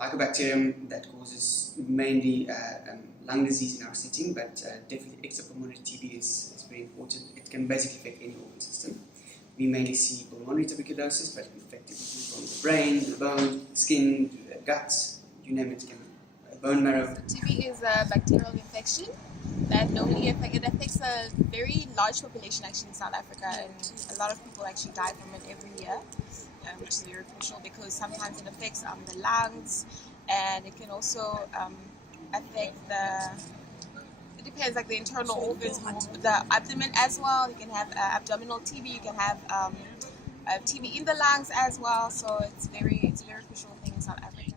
mycobacterium that causes mainly lung disease in our setting, but definitely extrapulmonary TB is very important. It can basically affect any organ system. We mainly see pulmonary tuberculosis, but in fact it can be from the brain, the bones, the skin, the guts, you name it, bone marrow. So TB is a bacterial infection that normally affects a very large population actually in South Africa, and a lot of people actually die from it every year, which is very crucial because sometimes it affects the lungs, and it can also affect it depends, like the internal organs, the abdomen as well. You can have abdominal TB, you can have TB in the lungs as well, so it's a very crucial thing in South Africa.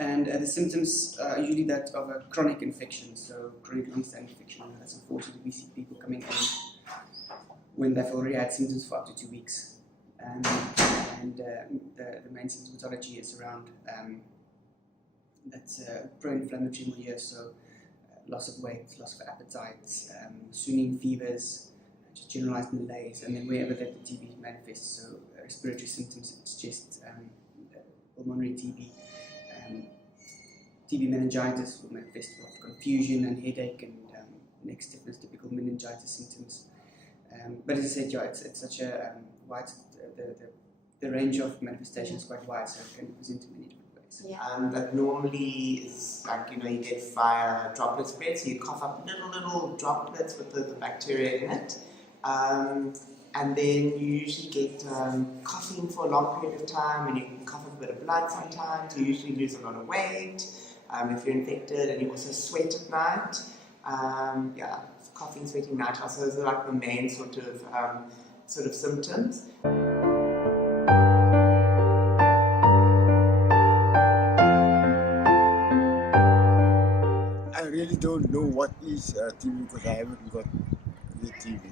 And the symptoms are usually that of a chronic infection, so chronic long-standing infection. That's unfortunately we see people coming in when they've already had symptoms for up to 2 weeks. The main symptomatology is around pro-inflammatory milieu, so loss of weight, loss of appetite, swinging fevers, just generalized malaise, and then wherever that the TB manifests, so respiratory symptoms, it's just pulmonary TB. TB meningitis will manifest with confusion and headache and neck stiffness, typical meningitis symptoms. But as I said, yeah, it's such a wide, the range of manifestations is quite wide, so it can be presented in many different ways. Yeah. But normally it's like, you get via droplet spread, so you cough up little droplets with the bacteria in it. And then you usually get coughing for a long period of time, and you can cough up a bit of blood sometimes. You usually lose a lot of weight if you're infected, and you also sweat at night. Coughing, sweating, night. So those are like the main sort of symptoms. I really don't know what is TB because I haven't got the TB.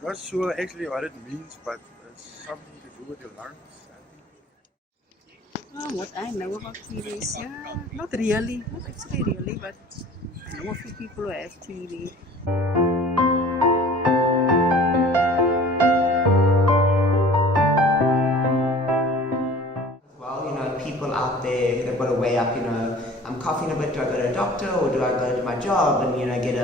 Not sure actually what it means, but it's something to do with the lungs. What I know about TB is, not really, not actually really, but I know a few people who have TB. Well, people out there, they've got to weigh up, I'm coughing a bit, do I go to a doctor or do I go to my job and, get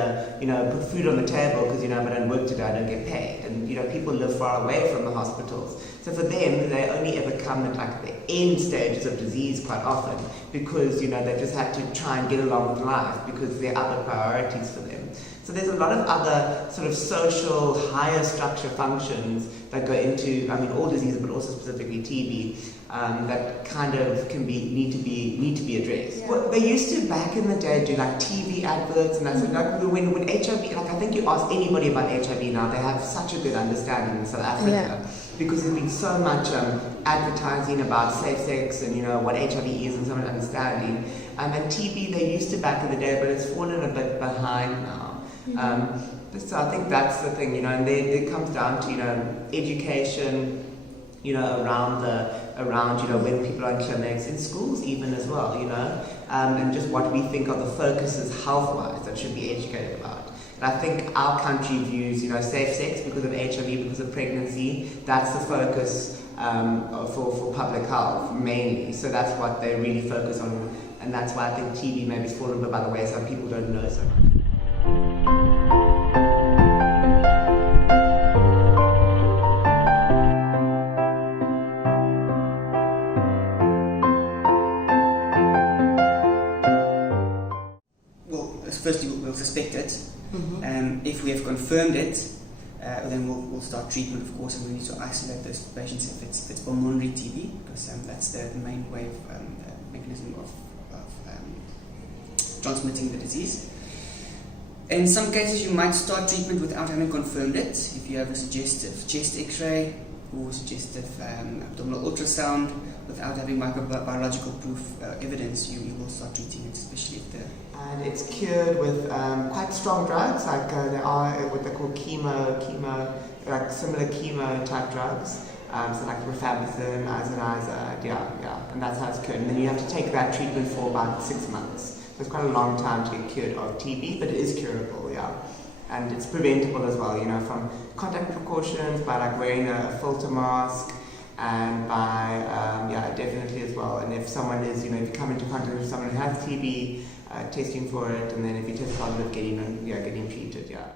put food on the table because, if I don't work today, I don't get paid. And, people live far away from the hospitals. So for them, they only ever come at like the end stages of disease quite often because, they've just had to try and get along with life because there are other priorities for them. So there's a lot of other sort of social, higher structure functions that go into, all diseases, but also specifically TB, that kind of need to be addressed. Yeah. Well, they used to back in the day do like TV adverts, and that's like when HIV, like I think you ask anybody about HIV now, they have such a good understanding in South Africa because there's been so much advertising about safe sex and what HIV is and so much understanding. And TB they used to back in the day, but it's fallen a bit behind now. So I think that's the thing, and it comes down to education, around when people are in clinics, in schools even as well, and just what we think are the focuses health-wise that should be educated about. And I think our country views, safe sex because of HIV, because of pregnancy. That's the focus for public health mainly. So that's what they really focus on, and that's why I think TB maybe has fallen a bit by the way, so people don't know so much. Firstly, we'll suspect it. If we have confirmed it, then we'll start treatment, of course, and we need to isolate those patients if it's pulmonary TB, because that's the main way of mechanism of transmitting the disease. In some cases, you might start treatment without having confirmed it. If you have a suggestive chest X-ray or suggestive abdominal ultrasound without having microbiological proof evidence, you will start treating it, especially if the... And it's cured with quite strong drugs, like there are what they call chemo, like similar chemo type drugs. So like rifampicin, isoniazid, yeah, and that's how it's cured. And then you have to take that treatment for about 6 months. So it's quite a long time to get cured of TB, but it is curable, yeah. And it's preventable as well, from contact precautions, by like wearing a filter mask, and by, definitely as well. And if someone is, if you come into contact with someone who has TB, testing for it, and then if you test positive, getting treated, yeah.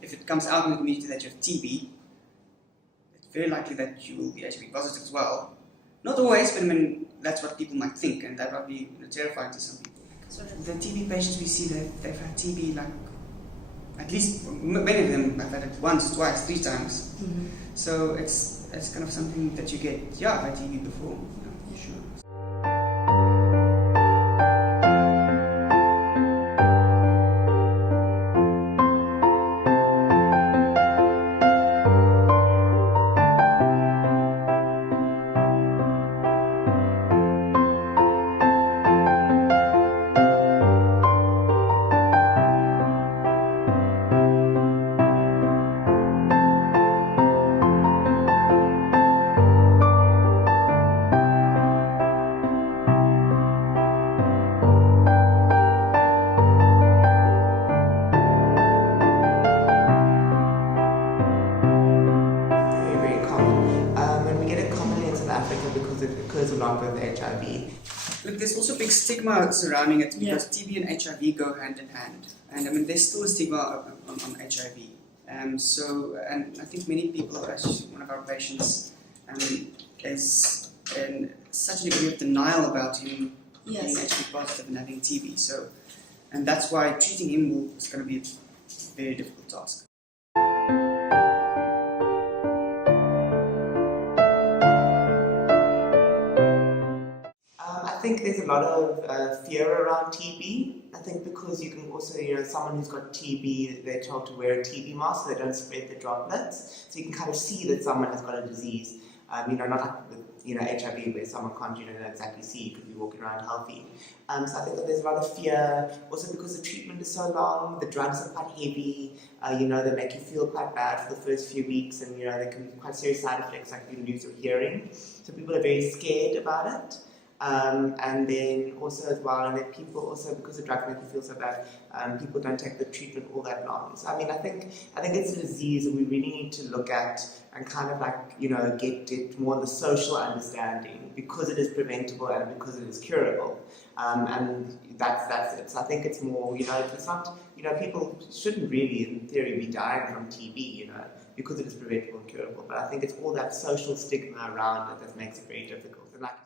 If it comes out in the community that you have TB, it's very likely that you will be HIV positive as well. Not always, but that's what people might think, and that might be terrifying to some people. So the TB patients we see, they've had TB like, at least, many of them have had it once, twice, 3 times. Mm-hmm. So it's kind of something that you get, I've had TB before, sure. Because it occurs a lot with HIV. Look, there's also a big stigma surrounding it because TB and HIV go hand in hand. And there's still a stigma on HIV. And I think many people, actually one of our patients, is in such a degree of denial about him being HIV positive and having TB. And that's why treating him is going to be a very difficult task. I think there's a lot of fear around TB. I think because you can also, someone who's got TB, they're told to wear a TB mask so they don't spread the droplets. So you can kind of see that someone has got a disease. Not like with HIV where someone can't exactly see, you could be walking around healthy. So I think that there's a lot of fear. Also because the treatment is so long, the drugs are quite heavy. They make you feel quite bad for the first few weeks, and there can be quite serious side effects like you lose your hearing. So people are very scared about it. And then also as well, and then people also, because the drugs make you feel so bad, people don't take the treatment all that long. So I think it's a disease that we really need to look at and kind of get more of the social understanding, because it is preventable and because it is curable. And that's it. So I think it's more, it's not, people shouldn't really, in theory, be dying from TB, because it is preventable and curable. But I think it's all that social stigma around it that makes it very difficult. And like